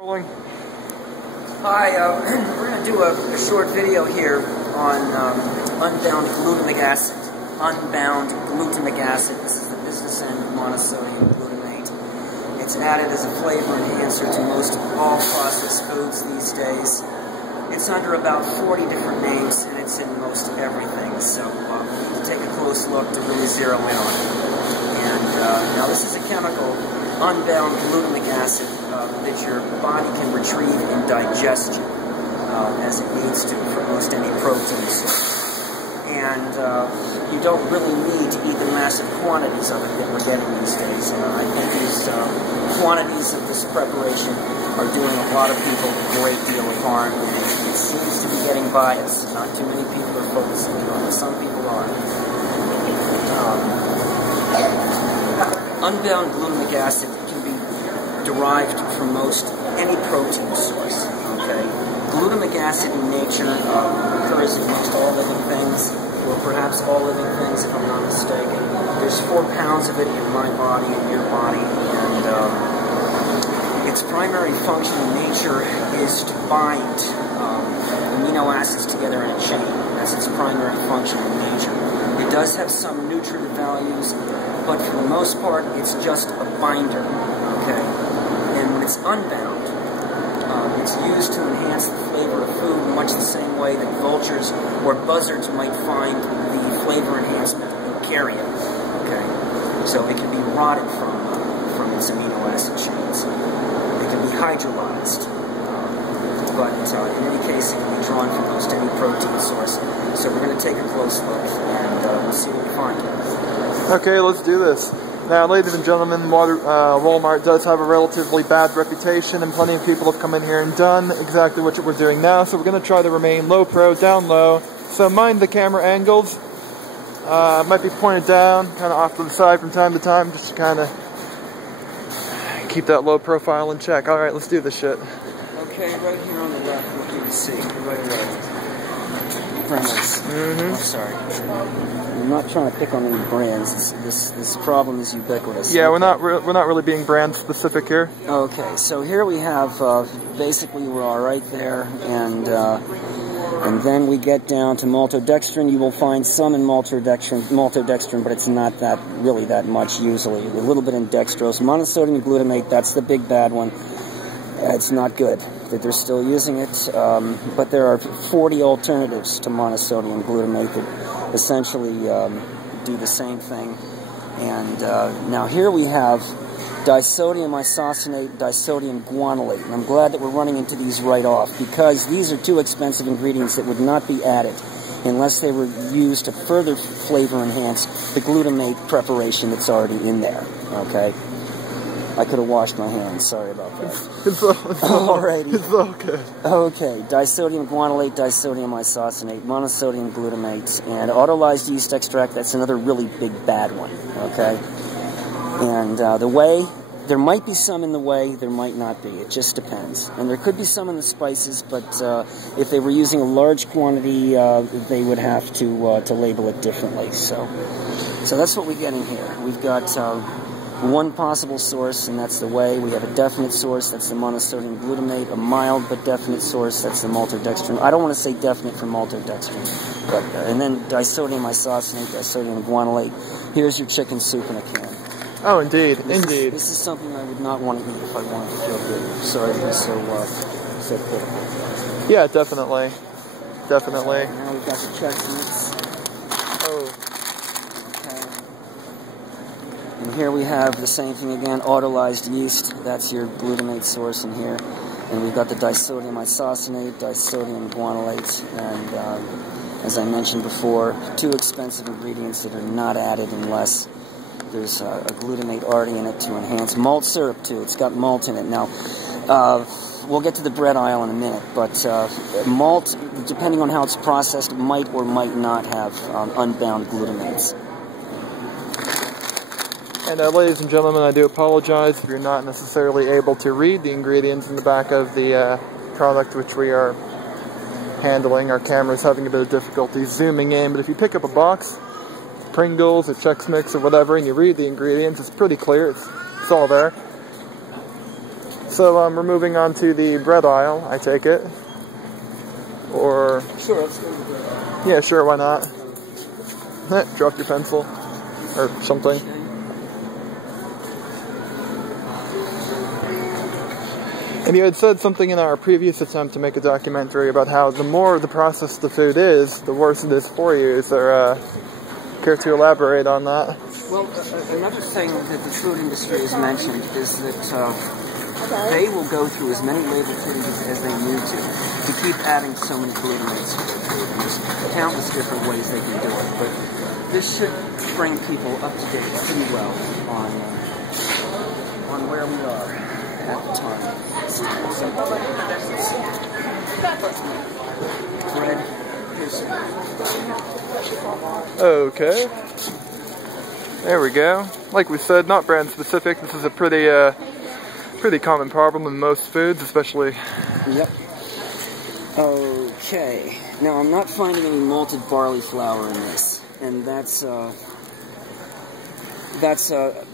Hi, we're going to do a short video here on Unbound glutamic acid. Unbound glutamic acid. This is the business end of monosodium glutamate. It's added as a flavor enhancer to most all processed foods these days. It's under about 40 different names, and it's in most everything. So to take a close look to really zero in on it. And now this is a chemical, unbound glutamic acid, that your body can retrieve in digestion as it needs to for most any proteins. And you don't really need to eat the massive quantities of it that we're getting these days. I think these quantities of this preparation are doing a lot of people a great deal of harm, and it seems to be getting biased. Not too many people are focusing on it. Some people are. Unbound glutamic acid can be derived from most any protein source. Okay, glutamic acid in nature occurs in most all living things, or perhaps all living things, if I'm not mistaken. There's 4 pounds of it in my body and your body, and its primary function in nature is to bind amino acids together in a chain. That's its primary function in nature. It does have some nutritive values, but for the most part, it's just a binder. Okay. And when it's unbound, it's used to enhance the flavor of food much the same way that vultures or buzzards might find the flavor enhancement in carrion. Okay, so it can be rotted from its amino acid chains. It can be hydrolyzed, but in any case, it can be drawn from most any protein source. So we're going to take a close look, and we'll see what we find. Okay, let's do this. Now, ladies and gentlemen, Walmart does have a relatively bad reputation, and plenty of people have come in here and done exactly what we're doing now, so we're going to try to remain low pro, down low. So mind the camera angles. Might be pointed down, kind of off to the side from time to time, just to kind of keep that low profile in check. Alright, let's do this shit. Okay, right here on the left, what you can see, right away. Premise. I'm sorry. I'm not trying to pick on any brands. This problem is ubiquitous. Yeah, we're not really being brand specific here. Okay, so here we have basically we are right there, and then we get down to maltodextrin. You will find some in maltodextrin, but it's not really that much usually. A little bit in dextrose. Monosodium glutamate, that's the big bad one. It's not good that they're still using it, but there are 40 alternatives to monosodium glutamate that essentially do the same thing. And now here we have disodium isosonate, disodium guanylate. And I'm glad that we're running into these right off, because these are two expensive ingredients that would not be added unless they were used to further flavor enhance the glutamate preparation that's already in there. Okay? I could have washed my hands. Sorry about that. Alrighty. It's all good. Okay. Disodium guanylate, disodium isosonate, monosodium glutamate, and autolyzed yeast extract. That's another really big bad one. Okay. And the whey, there might be some in the whey, there might not be. It just depends. And there could be some in the spices, but if they were using a large quantity, they would have to label it differently. So that's what we're getting here. We've got one possible source, and that's the whey. We have a definite source, that's the monosodium glutamate. A mild but definite source, that's the maltodextrin. I don't want to say definite for maltodextrin, but and then disodium isosonate, disodium guanylate. Here's your chicken soup in a can. Oh, indeed, indeed. This is something I would not want to eat if I wanted to feel good. Sorry to be so critical. Yeah, definitely. Definitely. Now we've got the chestnuts. Oh. And here we have the same thing again, autolyzed yeast. That's your glutamate source in here. And we've got the disodium isosonate, disodium guanylate, and as I mentioned before, 2 expensive ingredients that are not added unless there's a glutamate already in it to enhance. Malt syrup, too. It's got malt in it. Now, we'll get to the bread aisle in a minute, but malt, depending on how it's processed, might or might not have unbound glutamates. And ladies and gentlemen, I do apologize if you're not necessarily able to read the ingredients in the back of the product which we are handling. Our camera's having a bit of difficulty zooming in, but if you pick up a box, Pringles, a Chex Mix, or whatever, and you read the ingredients, it's pretty clear. It's all there. So we're moving on to the bread aisle, I take it. Or... Sure, let's go to the bread aisle. Yeah, sure, why not? Drop your pencil. Or something. And you had said something in our previous attempt to make a documentary about how the more the processed the food is, the worse it is for you. Is there care to elaborate on that? Well, another thing that the food industry has mentioned is that they will go through as many label changes as they need to keep adding so many glutamates to their food. And there's countless different ways they can do it, but this should bring people up to date pretty well on where we are at the time. Bread. Okay. There we go. Like we said, not brand specific. This is a pretty common problem in most foods, especially. Yep. Okay. Now I'm not finding any malted barley flour in this, and that's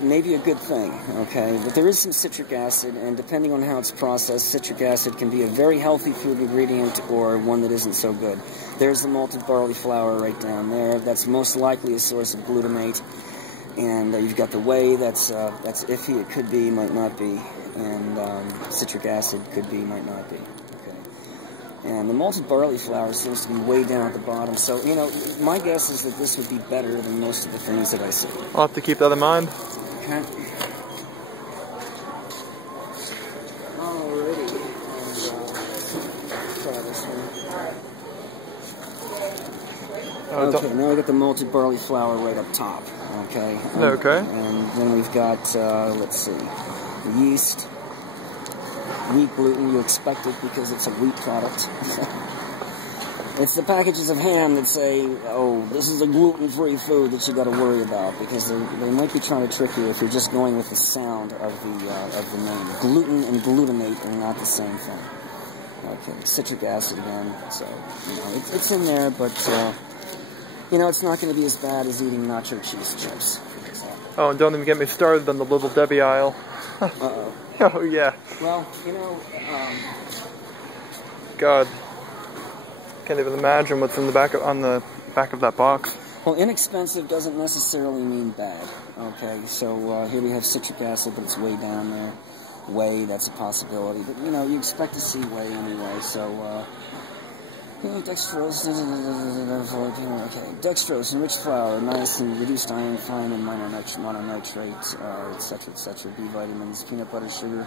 maybe a good thing, okay? But there is some citric acid, and depending on how it's processed, citric acid can be a very healthy food ingredient or one that isn't so good. There's the malted barley flour right down there. That's most likely a source of glutamate. And you've got the whey, that's iffy, it could be, might not be. And citric acid could be, might not be. And the malted barley flour seems to be way down at the bottom. So, you know, my guess is that this would be better than most of the things that I see. I'll have to keep that in mind. Okay. Alrighty. Try this one. Okay, now we got the malted barley flour right up top. Okay. Okay. And then we've got, let's see, yeast. Wheat gluten, you expect it because it's a wheat product. It's the packages of ham that say, oh, this is a gluten-free food that you got to worry about, because they might be trying to trick you if you're just going with the sound of the name. Gluten and glutamate are not the same thing. Okay, citric acid again, so, you know, it's in there, but, you know, it's not going to be as bad as eating nacho cheese chips. Oh, and don't even get me started on the Little Debbie aisle. Uh-oh. Oh, yeah. Well, you know, God. Can't even imagine what's in the back on the back of that box. Well, inexpensive doesn't necessarily mean bad. Okay, so here we have citric acid, but it's way down there. Whey, that's a possibility. But, you know, you expect to see whey anyway, so, you know, dextrose, okay, dextrose, enriched flour, nice and reduced iron, fine and mononitrate, etc., B vitamins, peanut butter, sugar,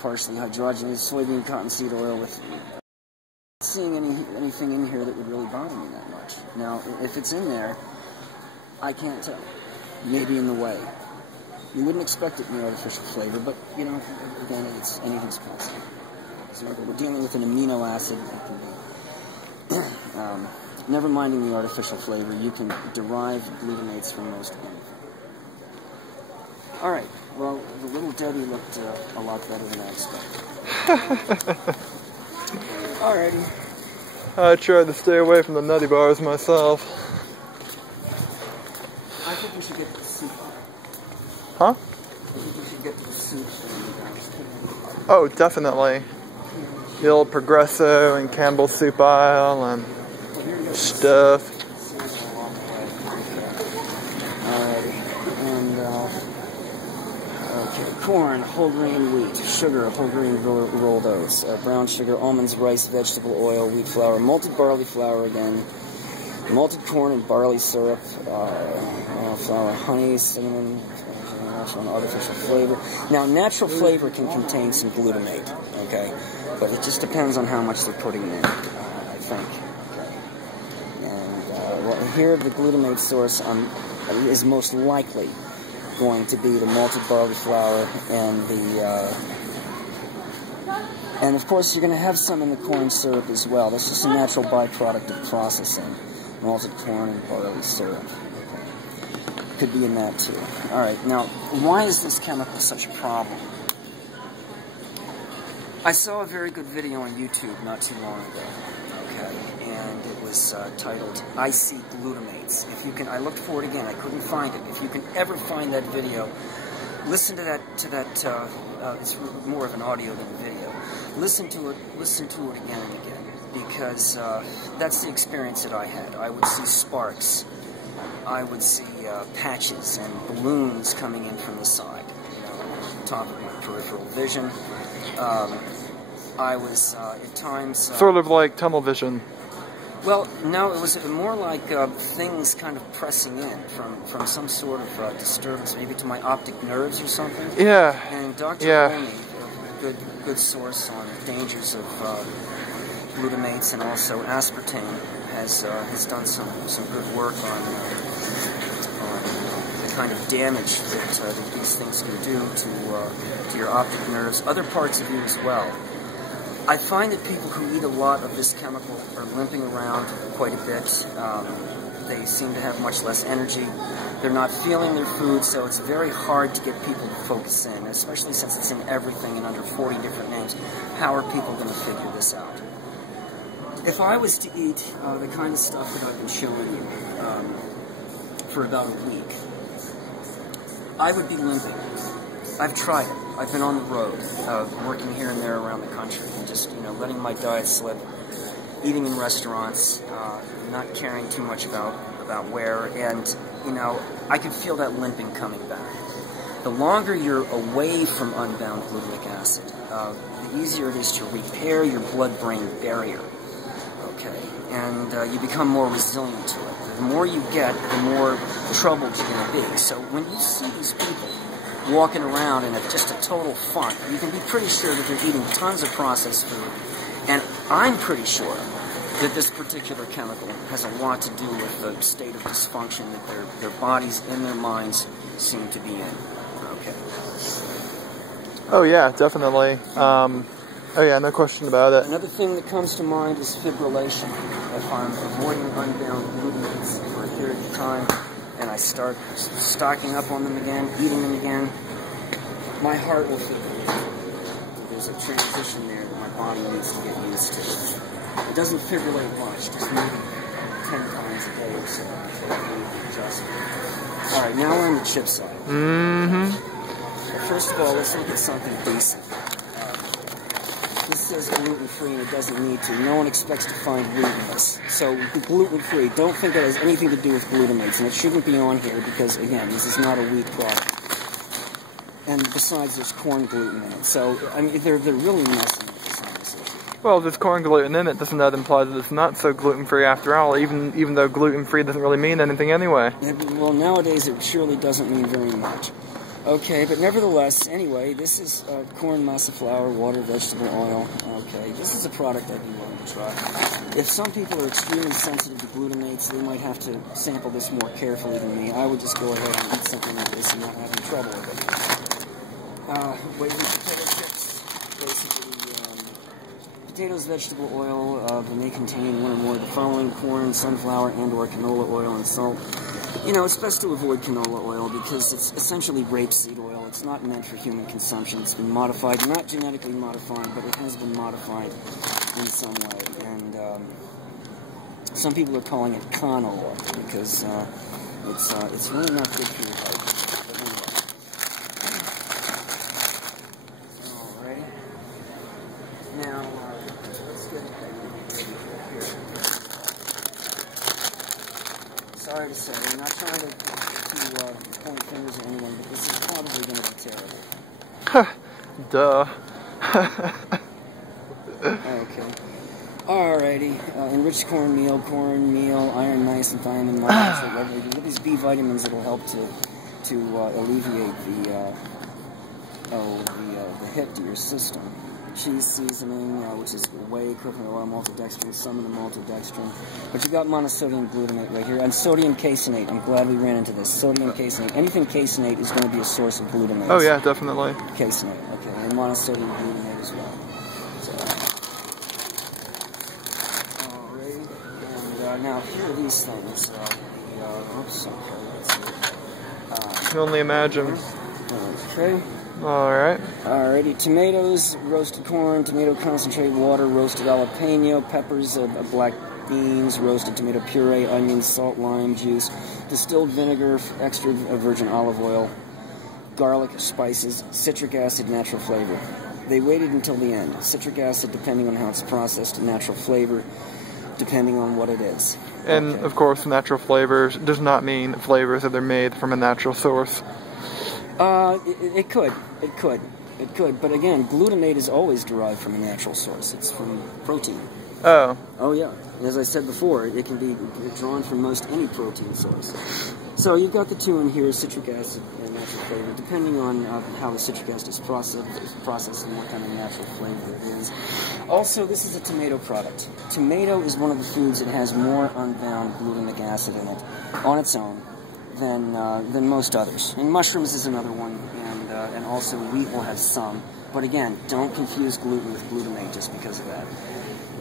partially hydrogenated soybean, cottonseed oil with... Not seeing anything in here that would really bother me that much. Now, if it's in there, I can't tell. Maybe in the whey. You wouldn't expect it in the artificial flavor, but, you know, again, anything's possible. So we're dealing with an amino acid that can be... never minding the artificial flavor, you can derive glutamates from most anything. Alright, well, the Little Debbie looked a lot better than I expected. Alrighty. I tried to stay away from the nutty bars myself. I think we should get to the soup. Huh? I think we should get to the soup. Oh, definitely. The old Progresso and Campbell's soup aisle and stuff. And, okay, corn, whole grain wheat, sugar, whole grain rolled oats, brown sugar, almonds, rice, vegetable oil, wheat flour, malted barley flour again, malted corn and barley syrup, flour, honey, cinnamon, artificial flavor. Now, natural flavor can contain some glutamate, okay? But it just depends on how much they're putting in, I think. And well, here the glutamate source is most likely going to be the malted barley flour and the... and of course you're going to have some in the corn syrup as well. That's just a natural byproduct of processing. Malted corn and barley syrup. Could be in that too. Alright, now, why is this chemical such a problem? I saw a very good video on YouTube not too long ago, okay, and it was titled, I See Glutamates. If you can, I looked for it again, I couldn't find it. If you can ever find that video, listen to that. It's more of an audio than a video. Listen to it again and again, because that's the experience that I had. I would see sparks. I would see patches and balloons coming in from the side, top of my peripheral vision. I was at times sort of like tunnel vision. Well, no, it was more like things kind of pressing in from some sort of disturbance, maybe to my optic nerves or something. Yeah. And Dr. Olney, a good source on the dangers of glutamates and also aspartame, has done some good work on the kind of damage that these things can do to your optic nerves, other parts of you as well. I find that people who eat a lot of this chemical are limping around quite a bit. They seem to have much less energy. They're not feeling their food, so it's very hard to get people to focus in, especially since it's in everything and under 40 different names. How are people going to figure this out? If I was to eat the kind of stuff that I've been showing you for about a week, I would be limping. I've tried it. I've been on the road, working here and there around the country, and just, letting my diet slip, eating in restaurants, not caring too much about where, and, I could feel that limping coming back. The longer you're away from unbound glutamic acid, the easier it is to repair your blood-brain barrier, okay? And you become more resilient to it. The more you get, the more troubled you're going to be. So when you see these people walking around in just a total funk, you can be pretty sure that they're eating tons of processed food. And I'm pretty sure that this particular chemical has a lot to do with the state of dysfunction that their bodies and their minds seem to be in. Okay. Oh yeah, definitely. Oh yeah, no question about it. Another thing that comes to mind is fibrillation. If I'm avoiding unbound glutamates for a period of time, and I start stocking up on them again, eating them again, my heart will fibrillate. There's a transition there that my body needs to get used to. It doesn't fibrillate much, just maybe 10 times a day or so until I adjust. Alright, now we're on the chip side. First of all, let's look at something decent. This says gluten-free, and it doesn't need to. No one expects to find wheat in this. So, gluten-free, don't think that has anything to do with glutamates, and it shouldn't be on here because, again, this is not a wheat product. And besides, there's corn gluten in it. So, I mean, they're really messing with this honestly. Well, if there's corn gluten in it, doesn't that imply that it's not so gluten-free after all, even though gluten-free doesn't really mean anything anyway? Well, nowadays it surely doesn't mean very much. Okay, but nevertheless, anyway, this is corn masa flour, water, vegetable oil. Okay, this is a product I'd be willing to try. If some people are extremely sensitive to glutamates, they might have to sample this more carefully than me. I would just go ahead and eat something like this and not have any trouble with it. Wavy potato chips, basically potatoes, vegetable oil, they may contain one or more of the following: corn, sunflower, and/or canola oil, and salt. It's best to avoid canola oil because it's essentially rapeseed oil. It's not meant for human consumption. It's been modified, not genetically modified, but it has been modified in some way. And some people are calling it con oil because it's really not good for your heart. But anyway. Alright. Now, let's get here. Sorry to say, I'm not trying to point fingers at anyone, but this is probably going to be terrible. Duh. Okay. Alrighty. Enriched cornmeal, iron, niacin, thiamine, these B vitamins that will help to alleviate the hit to your system. Cheese seasoning, which is whey, coconut oil, maltodextrin, some of the maltodextrin. But you got monosodium glutamate right here, and sodium caseinate. I'm glad we ran into this. Sodium caseinate. Anything caseinate is going to be a source of glutamate. Oh yeah, definitely. Caseinate, okay, and monosodium glutamate as well. So, alright, and now here are these things. Oops, okay, let's see. I can only imagine. Okay. Alright. Alrighty, tomatoes, roasted corn, tomato concentrate, water, roasted jalapeno, peppers, black beans, roasted tomato puree, onions, salt, lime juice, distilled vinegar, extra virgin olive oil, garlic, spices, citric acid, natural flavor. They waited until the end. Citric acid, depending on how it's processed, natural flavor, depending on what it is. And, of course, natural flavors does not mean flavors that are made from a natural source. It could. But again, glutamate is always derived from a natural source. It's from protein. Oh. Oh, yeah. As I said before, it can be drawn from most any protein source. So you've got the two in here, citric acid and natural flavor, depending on how the citric acid is processed and what kind of natural flavor it is. Also, this is a tomato product. Tomato is one of the foods that has more unbound glutamic acid in it on its own than most others. And mushrooms is another one, and also wheat will have some. But again, don't confuse gluten with glutamate just because of that.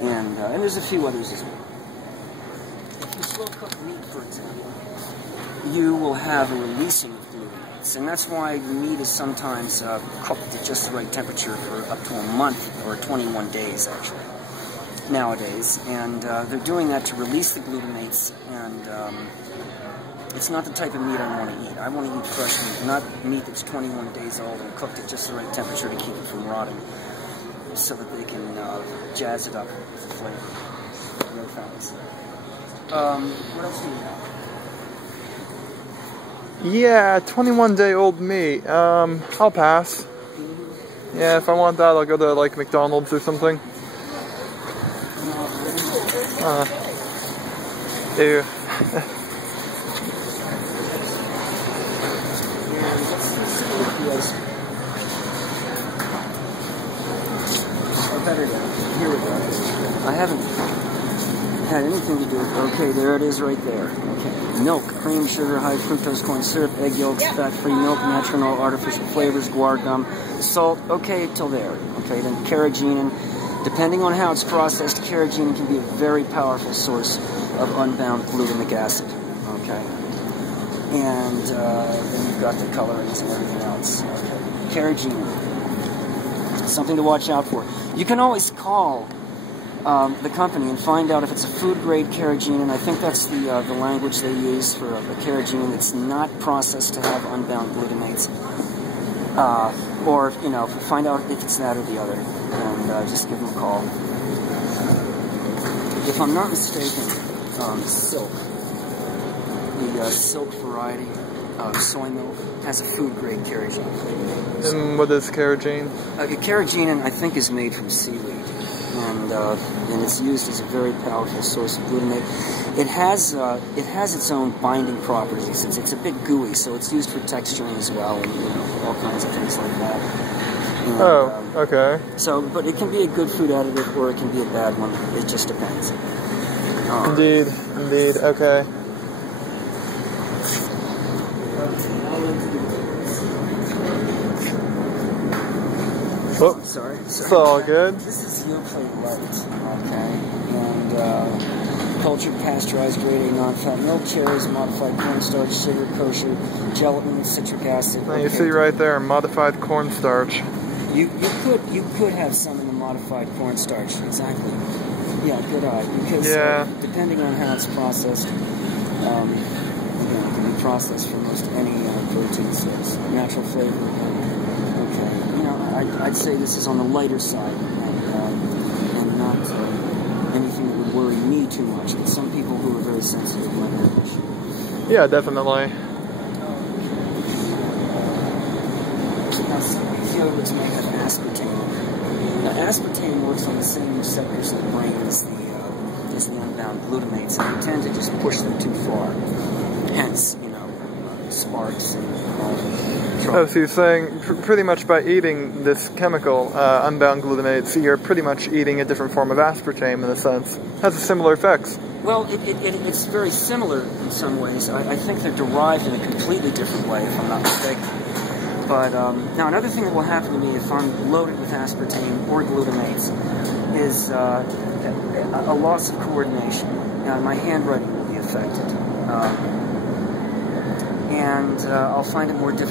And there's a few others as well. If you slow cook meat, for example, you will have a releasing of glutamates, and that's why meat is sometimes cooked at just the right temperature for up to a month or 21 days, actually, nowadays. And they're doing that to release the glutamates, and it's not the type of meat I want to eat. I want to eat fresh meat, not meat that's 21 days old and cooked at just the right temperature to keep it from rotting, so that they can jazz it up with the flavor. No thanks. What else do you have? Yeah, 21-day-old meat. I'll pass. Yeah, if I want that, I'll go to, like, McDonald's or something. Ew. Here we go. I haven't had anything to do with it. Okay, there it is right there. Okay. Milk, cream, sugar, high fructose corn syrup, egg yolks, fat-free milk, natural and all artificial flavors, guar gum, salt. Okay, till there. Okay, then carrageenan. Depending on how it's processed, carrageenan can be a very powerful source of unbound glutamic acid. Okay. And then you've got the colorings and everything else. Okay. Carrageenan. Something to watch out for. You can always call the company and find out if it's a food-grade carrageenan. I think that's the language they use for a carrageenan that's not processed to have unbound glutamates. Or, you know, find out if it's that or the other, and just give them a call. If I'm not mistaken, Silk, the Silk variety of soy milk, has a food-grade carrageenan flavor. And what is carrageenan? Carrageenan, I think, is made from seaweed. And it's used as a very powerful source of glutamate. It has its own binding properties. It's a bit gooey, so it's used for texturing as well, and all kinds of things like that. And, okay. So, but it can be a good food additive, or it can be a bad one. It just depends. Indeed. Okay. Oh, sorry. It's all good. This is Yoplait Light, okay? And cultured, pasteurized, grade A non-fat milk, cherries, modified cornstarch, sugar, kosher, gelatin, citric acid. Now you see right there, modified cornstarch. You could have some in the modified cornstarch, exactly. Yeah, good eye. Because depending on how it's processed, again, it can be processed from most any protein source, natural flavor. I'd say this is on the lighter side, and not anything that would worry me too much. But some people who are very sensitive might have an issue. Yeah, definitely. Now, some of these yogurts may have aspartame. Now, aspartame works on the same receptors in the brain as the unbound glutamates, and they tend to just push them too far. Hence, sparks and Oh, so you're saying pretty much by eating this chemical, unbound glutamates, you're pretty much eating a different form of aspartame in a sense. Has similar effects. Well, it's very similar in some ways. I think they're derived in a completely different way, if I'm not mistaken. But now another thing that will happen to me if I'm loaded with aspartame or glutamates is a loss of coordination. My handwriting will be affected. And I'll find it more difficult